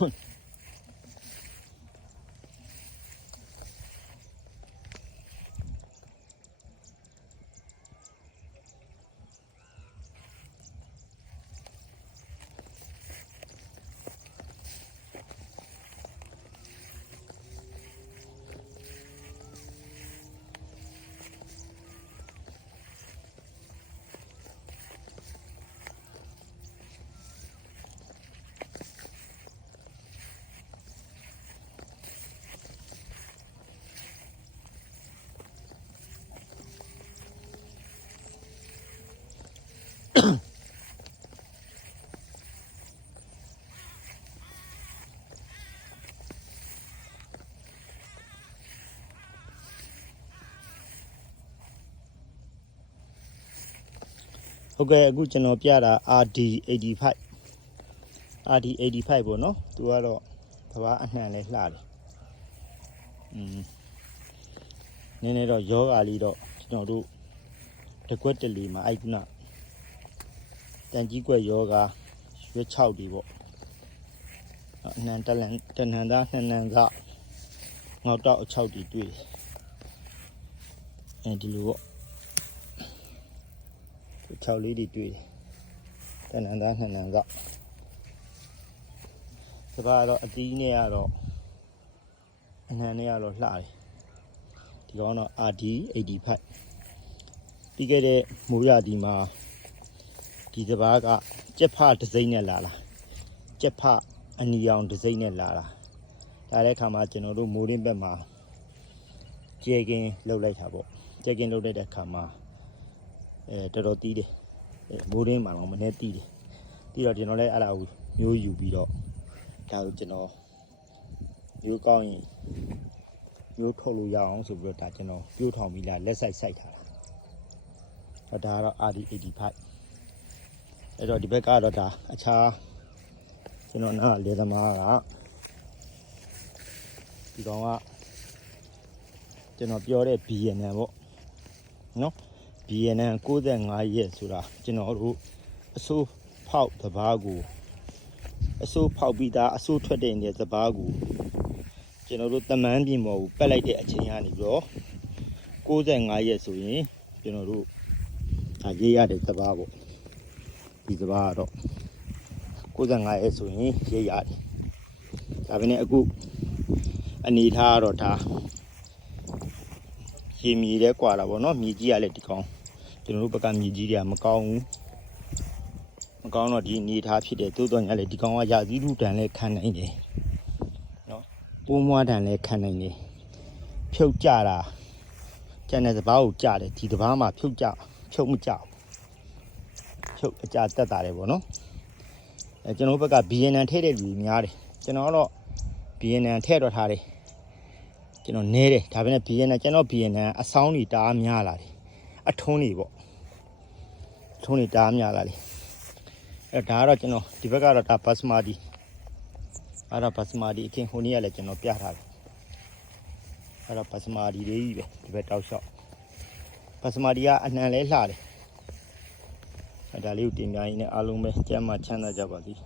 on. ဟုတ်ကဲ့အခုကျွန်တော်ပြတာ RD85 RD85 ပေါ့နော်သူကတော့သဘာအနှံလဲလှတယ်อืมနည်းနည်းတော့ယောဂါလေးတော့ကျွန်တော်တို့တကွက်တလီမှာအဲ့ကုန တန်ကြီးကွက်ယောဂါရွက်6ဒီပေါ့အနှံတလန်တဏ္ဍာနှစ်နှံကငေါက်တော့အ6ဒီတွေ့တယ်အဲဒီလိုပေါ့6လေးတွေတွေ့တယ်တဏ္ဍာနှစ်နံကစပါတော့အတီးနဲ့ကတော့အနှံနဲ့ကတော့လှတယ်ဒီကောင်တော့ RD 85 ပြီးခဲ့တဲ့မိုးရဒီမှာ ဒီစပါးကကြက်ဖဒစိမ့်နဲ့လာလာကြက်ဖအနီအောင်ဒစိမ့်နဲ့လာလာဒါတဲ့အခါမှာကျွန်တော်တို့မိုးရင်းဘက်မှာကျဲကင်းလှုပ်လိုက်တာပေါ့ကျဲကင်းလှုပ်လိုက်တဲ့အခါမှာအဲတော်တော်တီးတယ်အဲမိုးရင်းမှာတော့မနေတီးတယ်တီးတော့ကျွန်တော်လည်းအဲ့ဒါကိုမျိုးယူပြီးတော့ဒါကိုကျွန်တော်မျိုးကောင်းရင်မျိုးထုတ်လို့ရအောင်ဆိုပြီးတော့ဒါကျွန်တော်ပြိုးထောင်ပြီးလာလက်ဆိုင်စိုက်ထားတာဟောဒါကတော့ RD85 အဲ့တော့ဒီဘက်ကတော့ဒါအခြားကျွန်တော်နားလေသမားကဒီကောင်ကကျွန်တော်ပြောတဲ့ BNN ပေါ့နော် BNN 95ရက်ဆိုတာကျွန်တော်တို့အစိုးဖောက်တဘာကိုအစိုးဖောက်ပြီးသားအစိုးထွက်တဲ့နေတဘာကိုကျွန်တော်တို့တမန်းပြင်ပေါ်ကိုပက်လိုက်တဲ့အချိန်ကနေပြီးတော့95ရက်ဆိုရင်ကျွန်တော်တို့ဒါရေးရတဲ့တဘာပေါ့ ဒီတဘာကတော့95ရက်ဆိုရင်ရေးရတယ်ဒါပေမဲ့အခုအနေထားကတော့ဒါရေမြေတဲ့ကွာတာပေါ့နော်မြေကြီးကလည်းဒီကောင်ကျွန်တော်တို့ဘက်ကမြေကြီးတွေကမကောင်းဘူးမကောင်းတော့ဒီအနေထားဖြစ်တယ်တိုးတော့ညာလေဒီကောင်ကရာသီဥတုတန်လဲခံနိုင်တယ်နော်ပိုးမွားတန်လဲခံနိုင်တယ်ဖြုတ်ကြတာကျန်တဲ့စပားကိုကြတယ်ဒီတပားမှာဖြုတ်ကြဖြုတ်မကြဘူး ဖြုတ်အကြတက်တာတယ်ပေါ့နော်အဲကျွန်တော်တို့ဘက်က BNN ထည့်တဲ့လူများတယ်ကျွန်တော်ကတော့ BNN ထည့်တော့ထားတယ်ကျွန်တော်နဲတယ်ဒါပေမဲ့ BNN ကျွန်တော် BNN အဆောင်တွေတအားများလာတယ်အထုံးတွေပေါ့အထုံးတွေတားများလာလေအဲဒါကတော့ကျွန်တော်ဒီဘက်ကတော့ဒါဘတ်စမာဒီအဲ့ဒါဘတ်စမာဒီအခင်ဟိုနေ့ကလည်းကျွန်တော်ပြထားတယ်အဲ့ဒါဘတ်စမာဒီလေးကြီးပဲဒီဘက်တောက်လျှောက်ဘတ်စမာဒီကအနှံလဲလှတယ်အဲ ဒါလေးကိုတင်ပြရင်းနဲ့အားလုံးပဲကျမ်းမှချမ်းသာကြပါသည်